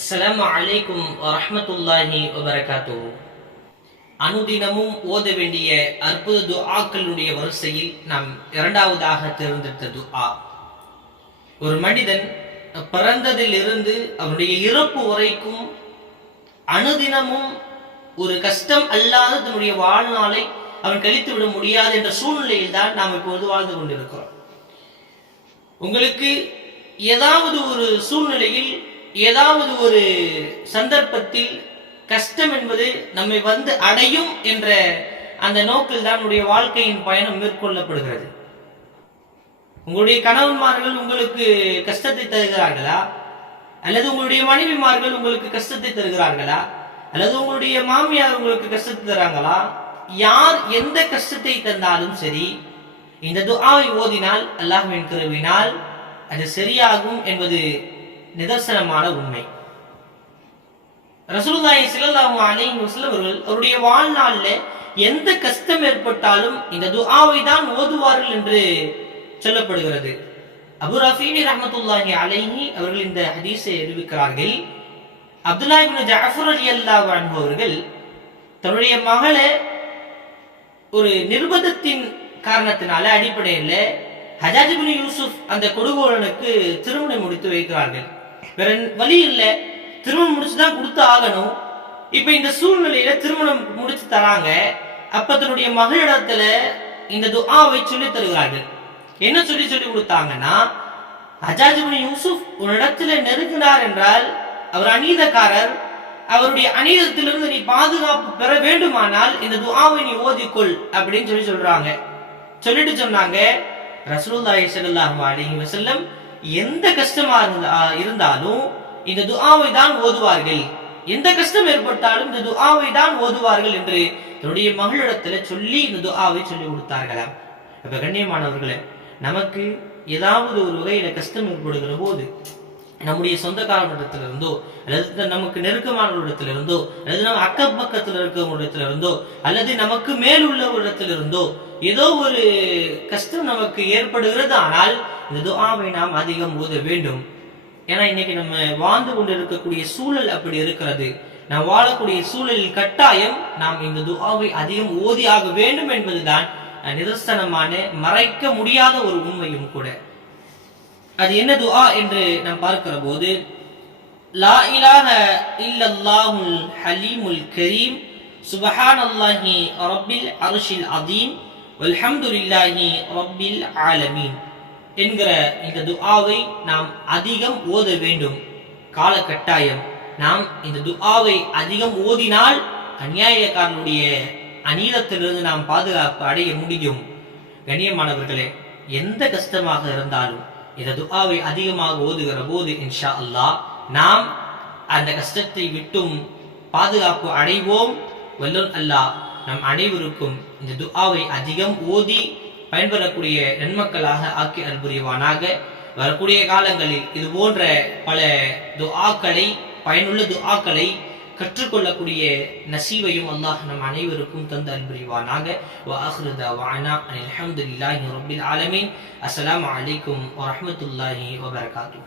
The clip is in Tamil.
அஸ்லாம் அலைக்கும் வரமத்துல்லாஹி வபரகாத்து அனுதினமும் ஓத வேண்டிய அற்புத துஆக்களுடைய வரிசையில் நாம் இரண்டாவதாக தேர்ந்தெடுத்த துஆ. ஒரு மனிதன் பிறந்ததிலிருந்து அவனுடைய இறப்பு வரைக்கும் அனுதினமும் ஒரு கஷ்டம் அல்லாத தன்னுடைய வாழ்நாளை அவன் கழித்து விட முடியாது என்ற சூழ்நிலையில் தான் நாம் இப்போது வாழ்ந்து கொண்டிருக்கிறோம். உங்களுக்கு ஏதாவது ஒரு சூழ்நிலையில் ஏதாவது ஒரு சந்தர்ப்பத்தில் கஷ்டம் என்பது நம்மை வந்து அடையும் என்ற அந்த நோக்கில் தான் உங்களுடைய வாழ்க்கையின் பயணம் மேற்கொள்ளப்படுகிறது. உங்களுடைய கணவன்மார்கள் உங்களுக்கு கஷ்டத்தை தருகிறார்களா? அல்லது உங்களுடைய மனைவிமார்கள் உங்களுக்கு கஷ்டத்தை தருகிறார்களா? அல்லது உங்களுடைய மாமியார் உங்களுக்கு கஷ்டத்தை தராங்களா? யார் எந்த கஷ்டத்தை தந்தாலும் சரி இந்த துஆவை ஓதினால் அல்லாஹ்வின் கருவினால் அது சரியாகும் என்பது நிதர்சனமான உண்மை. ரசூலுல்லாஹி சிலல்லாஹு அலைஹி வஸல்லம் அவர்கள் அவருடைய வாழ்நாளில் எந்த கஷ்டம் ஏற்பட்டாலும் இந்த துஆவை தான் ஓதுவார்கள் என்று சொல்லப்படுகிறது. அபு ரஃபீனி ரஹமத்துல்லாஹி அலைஹி அவர்கள் இந்த ஹதீஸை அறிவிக்கிறார்கள். அப்துல்லா இப்னு ஜஃபர் அலி அல்லாஹ் அவர்கள் தன்னுடைய மகளை ஒரு நிர்பந்தத்தின் காரணத்தினால அடிப்படையில் ஹஜாஜ் இப்னு யூசுப் அந்த கொடுகோலனுக்கு திருமணம் முடித்து வைக்கிறார்கள். வேற வழி இல்லை. திருமணம் முடிச்சு தான் கொடுத்து ஆகணும் இப்ப இந்த சூழ்நிலையில திருமணம் முடிச்சு தராங்க. அப்ப தன்னுடைய மகளிடத்துல இந்த துஆவை சொல்லி தருகிறார்கள். என்ன சொல்லி சொல்லி கொடுத்தாங்கன்னா ஹஜாஜ் யூசுப் யூசுப் உன்னிடத்துல நெருங்கினார் என்றால் அவர் அநீதக்காரர். அவருடைய அநீதத்திலிருந்து நீ பாதுகாப்பு பெற வேண்டுமானால் இந்த துஆவை நீ ஓதிக்கொள் அப்படின்னு சொல்லி சொல்றாங்க. சொல்லிட்டு சொன்னாங்க. ரசூலுல்லாஹி ஸல்லல்லாஹு அலைஹி வஸல்லம் எந்த கஷ்டமா இருந்தாலும் இந்த துஆவை தான் ஓதுவார்கள். எந்த கஷ்டம் ஏற்பட்டாலும் இந்த துஆவை தான் ஓதுவார்கள் என்று தன்னுடைய மகளிடத்துல சொல்லி இந்த துஆவை சொல்லி கொடுத்தார்களாம். இப்ப கண்ணியமானவர்களே நமக்கு ஏதாவது ஒரு வகையில கஷ்டம் ஏற்படுகிற போது நம்முடைய சொந்தக்காரர்களிடத்துல இருந்தோ அல்லது நமக்கு நெருக்கமானவரிடத்துல இருந்தோ அல்லது நம்ம அக்கம் பக்கத்துல இருக்கவங்களிடத்துல இருந்தோ அல்லது நமக்கு மேல் உள்ளவரிடத்துல இருந்தோ ஏதோ ஒரு கஷ்டம் நமக்கு ஏற்படுகிறது ஆனால் இந்த துஆவை நாம் அதிகம் ஓத வேண்டும். ஏன்னா இன்னைக்கு நம்ம வாழ்ந்து கொண்டு இருக்கக்கூடிய சூழல் அப்படி இருக்கிறது. நாம் வாழக்கூடிய சூழலில் கட்டாயம் நாம் இந்த துஆவை அதிகம் ஓதியாக வேண்டும் என்பதுதான் நிதர்சனமான மறைக்க முடியாத ஒரு உண்மையும் கூட. அது என்ன துஆ என்று நாம் பார்க்கிற போது லா இலாஹ இல்லல்லாஹுல் ஹலீமுல் கரீம் சுபஹானல்லாஹி ரப்பில் அர்ஷில் அதீம் வல்ஹம்துலில்லாஹி ரப்பில் ஆலமீன். என்கிற இந்த துஆவை நாம் அதிகம் ஓத வேண்டும். கால கட்டாயம். நாம் இந்த துஆவை அதிகம் ஓதினால் அநியாயக்காரனுடைய அநீதத்திலிருந்து நாம் பாதுகாப்பு அடைய முடியும். கண்ணியமானவர்களே எந்த கஷ்டமாக இருந்தாலும் இந்த துஆவை அதிகமாக ஓதுகிற போது இன்ஷா அல்லாஹ் நாம் அந்த கஷ்டத்தை விட்டும் பாதுகாப்பு அடைவோம். வல்லுன் அல்லாஹ் நம் அனைவருக்கும் இந்த துஆவை அதிகம் ஓதி பயன்பெறக்கூடிய நன்மக்களாக ஆக்கி அன்புரிவானாக. வரக்கூடிய காலங்களில் இது போன்ற பல துஆக்களை பயனுள்ள துஆக்களை கற்றுக்கொள்ளக்கூடிய நசீவையும் அல்லாஹ் நம் அனைவருக்கும் தந்து அன்புரிவானாக. அலமதுல்லாஹி ரபில் ஆலமீன். அஸ்லாம் வலைக்கம் வரமத்துல்லாஹி வபர்காத்து